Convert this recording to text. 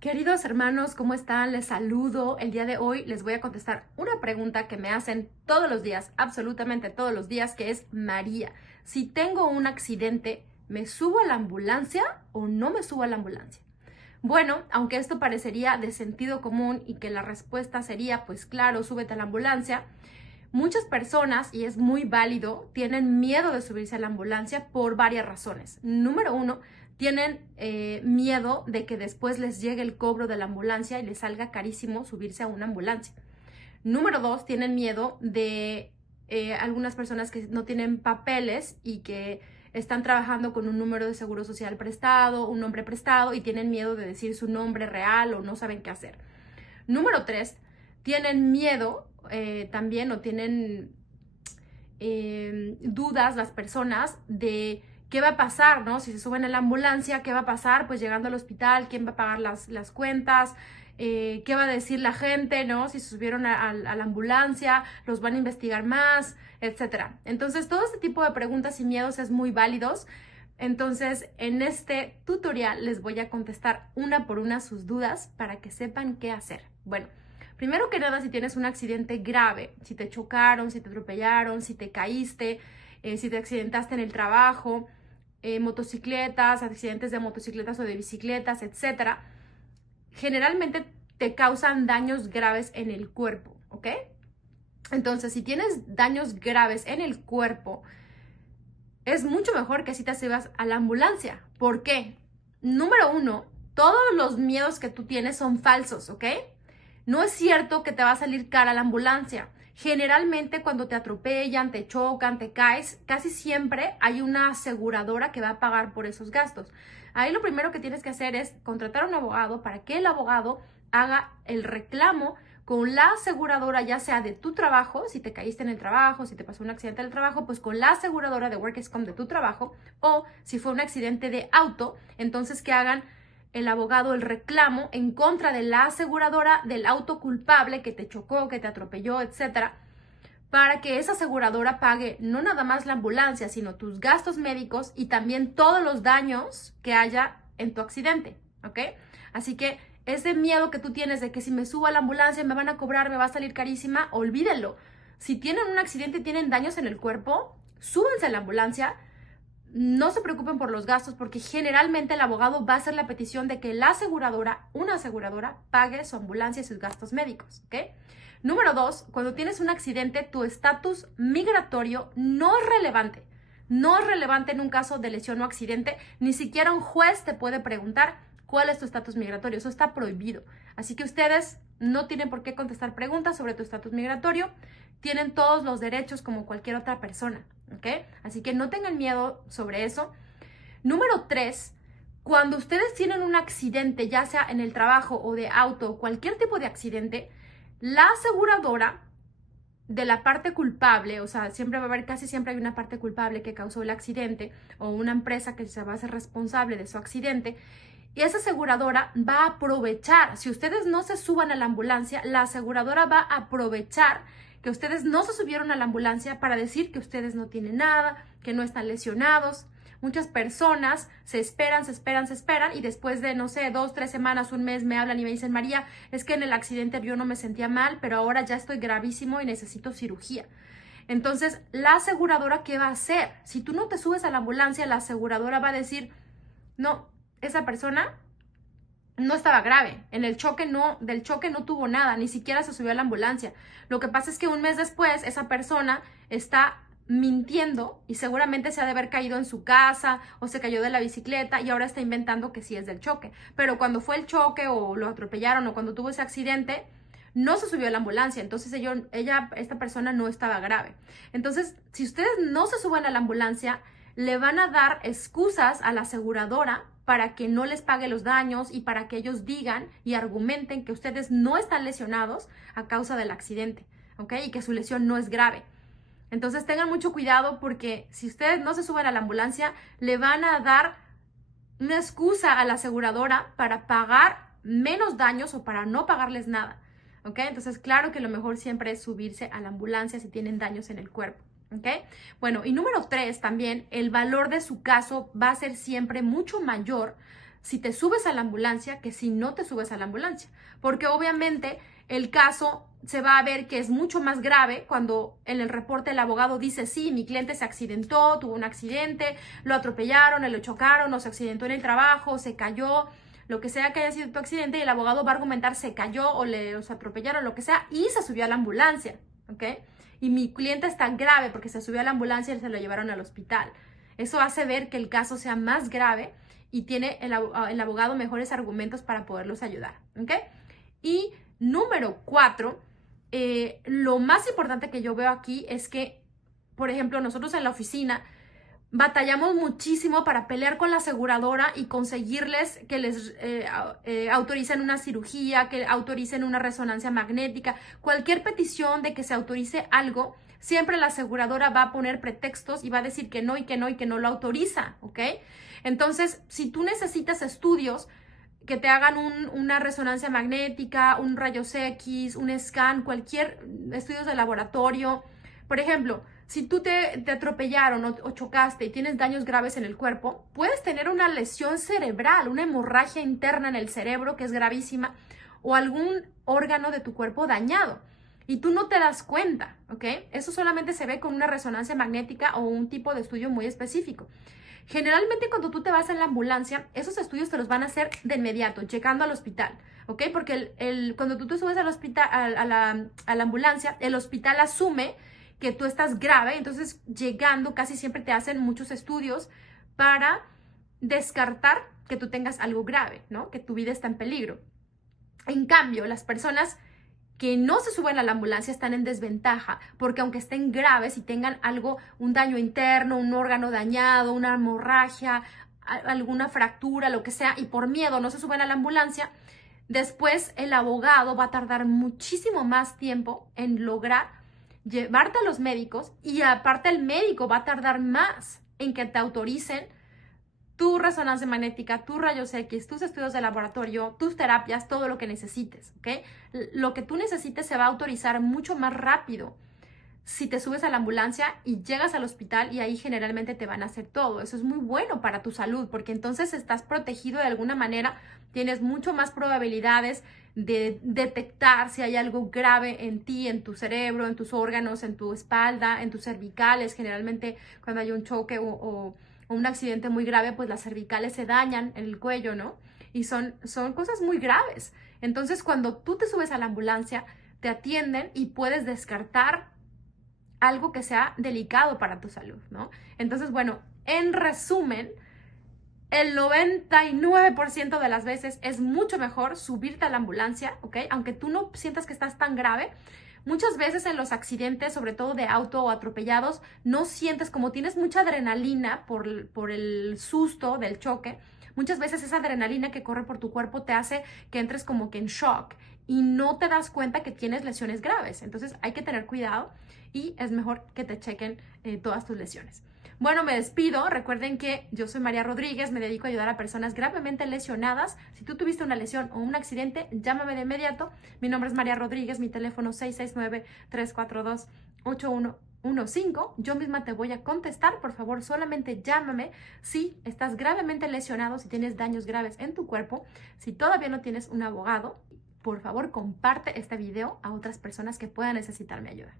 Queridos hermanos, ¿cómo están? Les saludo. El día de hoy les voy a contestar una pregunta que me hacen todos los días, absolutamente todos los días, que es: María, si tengo un accidente, ¿me subo a la ambulancia o no me subo a la ambulancia? Bueno, aunque esto parecería de sentido común y que la respuesta sería, pues claro, súbete a la ambulancia, muchas personas, y es muy válido, tienen miedo de subirse a la ambulancia por varias razones. Número uno, tienen miedo de que después les llegue el cobro de la ambulancia y les salga carísimo subirse a una ambulancia. Número dos, tienen miedo de algunas personas que no tienen papeles y que están trabajando con un número de seguro social prestado, un nombre prestado, y tienen miedo de decir su nombre real o no saben qué hacer. Número tres, tienen miedo también o tienen dudas las personas de qué va a pasar, ¿no? Si se suben a la ambulancia, ¿qué va a pasar? Pues llegando al hospital, ¿quién va a pagar las cuentas? ¿Qué va a decir la gente, ¿no? Si se subieron a la ambulancia, los van a investigar más, etcétera. Entonces, todo este tipo de preguntas y miedos es muy válidos. Entonces, en este tutorial les voy a contestar una por una sus dudas para que sepan qué hacer. Bueno, primero que nada, si tienes un accidente grave, si te chocaron, si te atropellaron, si te caíste, si te accidentaste en el trabajo, motocicletas, accidentes de motocicletas o de bicicletas, etcétera, generalmente te causan daños graves en el cuerpo, ¿ok? Entonces, si tienes daños graves en el cuerpo, es mucho mejor que si te subas a la ambulancia. ¿Por qué? Número uno, todos los miedos que tú tienes son falsos, ¿ok? No es cierto que te va a salir cara la ambulancia. Generalmente cuando te atropellan, te chocan, te caes, casi siempre hay una aseguradora que va a pagar por esos gastos. Ahí lo primero que tienes que hacer es contratar a un abogado para que el abogado haga el reclamo con la aseguradora, ya sea de tu trabajo, si te caíste en el trabajo, si te pasó un accidente en el trabajo, pues con la aseguradora de Workers' Comp de tu trabajo, o si fue un accidente de auto, entonces que hagan el abogado el reclamo en contra de la aseguradora del auto culpable que te chocó, que te atropelló, etcétera, para que esa aseguradora pague no nada más la ambulancia, sino tus gastos médicos y también todos los daños que haya en tu accidente, ¿ok? Así que ese miedo que tú tienes de que si me subo a la ambulancia me van a cobrar, me va a salir carísima, olvídenlo. Si tienen un accidente y tienen daños en el cuerpo, súbense a la ambulancia. No se preocupen por los gastos porque generalmente el abogado va a hacer la petición de que la aseguradora, una aseguradora, pague su ambulancia y sus gastos médicos, ¿ok? Número dos, cuando tienes un accidente, tu estatus migratorio no es relevante. No es relevante en un caso de lesión o accidente. Ni siquiera un juez te puede preguntar cuál es tu estatus migratorio. Eso está prohibido. Así que ustedes no tienen por qué contestar preguntas sobre tu estatus migratorio. Tienen todos los derechos como cualquier otra persona, ¿ok? Así que no tengan miedo sobre eso. Número tres, cuando ustedes tienen un accidente, ya sea en el trabajo o de auto o cualquier tipo de accidente, la aseguradora de la parte culpable, o sea, siempre va a haber, casi siempre hay una parte culpable que causó el accidente o una empresa que se va a hacer responsable de su accidente, y esa aseguradora va a aprovechar, si ustedes no se suban a la ambulancia, la aseguradora va a aprovechar que ustedes no se subieron a la ambulancia para decir que ustedes no tienen nada, que no están lesionados. Muchas personas se esperan y después de, no sé, 2, 3 semanas, un mes, me hablan y me dicen: María, es que en el accidente yo no me sentía mal, pero ahora ya estoy gravísimo y necesito cirugía. Entonces, la aseguradora, ¿qué va a hacer? Si tú no te subes a la ambulancia, la aseguradora va a decir: no, esa persona no estaba grave, del choque no tuvo nada, ni siquiera se subió a la ambulancia. Lo que pasa es que un mes después esa persona está mintiendo y seguramente se ha de haber caído en su casa o se cayó de la bicicleta y ahora está inventando que sí es del choque. Pero cuando fue el choque o lo atropellaron o cuando tuvo ese accidente, no se subió a la ambulancia, entonces esta persona no estaba grave. Entonces, si ustedes no se suben a la ambulancia, le van a dar excusas a la aseguradora para que no les pague los daños y para que ellos digan y argumenten que ustedes no están lesionados a causa del accidente, ¿ok? Y que su lesión no es grave. Entonces tengan mucho cuidado porque si ustedes no se suben a la ambulancia, le van a dar una excusa a la aseguradora para pagar menos daños o para no pagarles nada, ¿ok? Entonces, claro que lo mejor siempre es subirse a la ambulancia si tienen daños en el cuerpo, ¿ok? Bueno, y número tres, también el valor de su caso va a ser siempre mucho mayor si te subes a la ambulancia que si no te subes a la ambulancia. Porque obviamente el caso se va a ver que es mucho más grave cuando en el reporte el abogado dice, sí, mi cliente se accidentó, tuvo un accidente, lo atropellaron, lo chocaron, o se accidentó en el trabajo, se cayó, lo que sea que haya sido tu accidente, y el abogado va a argumentar se cayó o los atropellaron, lo que sea, y se subió a la ambulancia, ¿ok? Y mi cliente está grave porque se subió a la ambulancia y se lo llevaron al hospital. Eso hace ver que el caso sea más grave y tiene el abogado mejores argumentos para poderlos ayudar, ¿ok? Y número 4, lo más importante que yo veo aquí es que, por ejemplo, nosotros en la oficina batallamos muchísimo para pelear con la aseguradora y conseguirles que les autoricen una cirugía, que autoricen una resonancia magnética, cualquier petición de que se autorice algo. Siempre la aseguradora va a poner pretextos y va a decir que no y que no y que no lo autoriza, ¿ok? Entonces, si tú necesitas estudios que te hagan una resonancia magnética, un rayos X, un scan, cualquier estudios de laboratorio. Por ejemplo, si tú te atropellaron o chocaste y tienes daños graves en el cuerpo, puedes tener una lesión cerebral, una hemorragia interna en el cerebro que es gravísima, o algún órgano de tu cuerpo dañado. Y tú no te das cuenta, ¿ok? Eso solamente se ve con una resonancia magnética o un tipo de estudio muy específico. Generalmente cuando tú te vas en la ambulancia, esos estudios te los van a hacer de inmediato, llegando al hospital, ¿ok? Porque cuando tú te subes al hospital, a la ambulancia, el hospital asume que tú estás grave, entonces llegando casi siempre te hacen muchos estudios para descartar que tú tengas algo grave, ¿no? Que tu vida está en peligro. En cambio, las personas que no se suben a la ambulancia están en desventaja, porque aunque estén graves y tengan algo, un daño interno, un órgano dañado, una hemorragia, alguna fractura, lo que sea, y por miedo no se suben a la ambulancia, después el abogado va a tardar muchísimo más tiempo en lograr llevarte a los médicos, y aparte el médico va a tardar más en que te autoricen tu resonancia magnética, tus rayos X, tus estudios de laboratorio, tus terapias, todo lo que necesites, ¿ok? Lo que tú necesites se va a autorizar mucho más rápido si te subes a la ambulancia y llegas al hospital, y ahí generalmente te van a hacer todo. Eso es muy bueno para tu salud porque entonces estás protegido de alguna manera, tienes mucho más probabilidades de detectar si hay algo grave en ti, en tu cerebro, en tus órganos, en tu espalda, en tus cervicales. Generalmente cuando hay un choque o un accidente muy grave, pues las cervicales se dañan en el cuello, ¿no? Y son cosas muy graves. Entonces, cuando tú te subes a la ambulancia, te atienden y puedes descartar algo que sea delicado para tu salud, ¿no? Entonces, bueno, en resumen, el 99% de las veces es mucho mejor subirte a la ambulancia, ¿ok? Aunque tú no sientas que estás tan grave. Muchas veces en los accidentes, sobre todo de auto o atropellados, no sientes, como tienes mucha adrenalina por el susto del choque, muchas veces esa adrenalina que corre por tu cuerpo te hace que entres como que en shock y no te das cuenta que tienes lesiones graves. Entonces hay que tener cuidado y es mejor que te chequen todas tus lesiones. Bueno, me despido. Recuerden que yo soy María Rodríguez, me dedico a ayudar a personas gravemente lesionadas. Si tú tuviste una lesión o un accidente, llámame de inmediato. Mi nombre es María Rodríguez, mi teléfono 669-342-8115. Yo misma te voy a contestar. Por favor, solamente llámame si estás gravemente lesionado, si tienes daños graves en tu cuerpo, si todavía no tienes un abogado. Por favor, comparte este video a otras personas que puedan necesitar mi ayuda.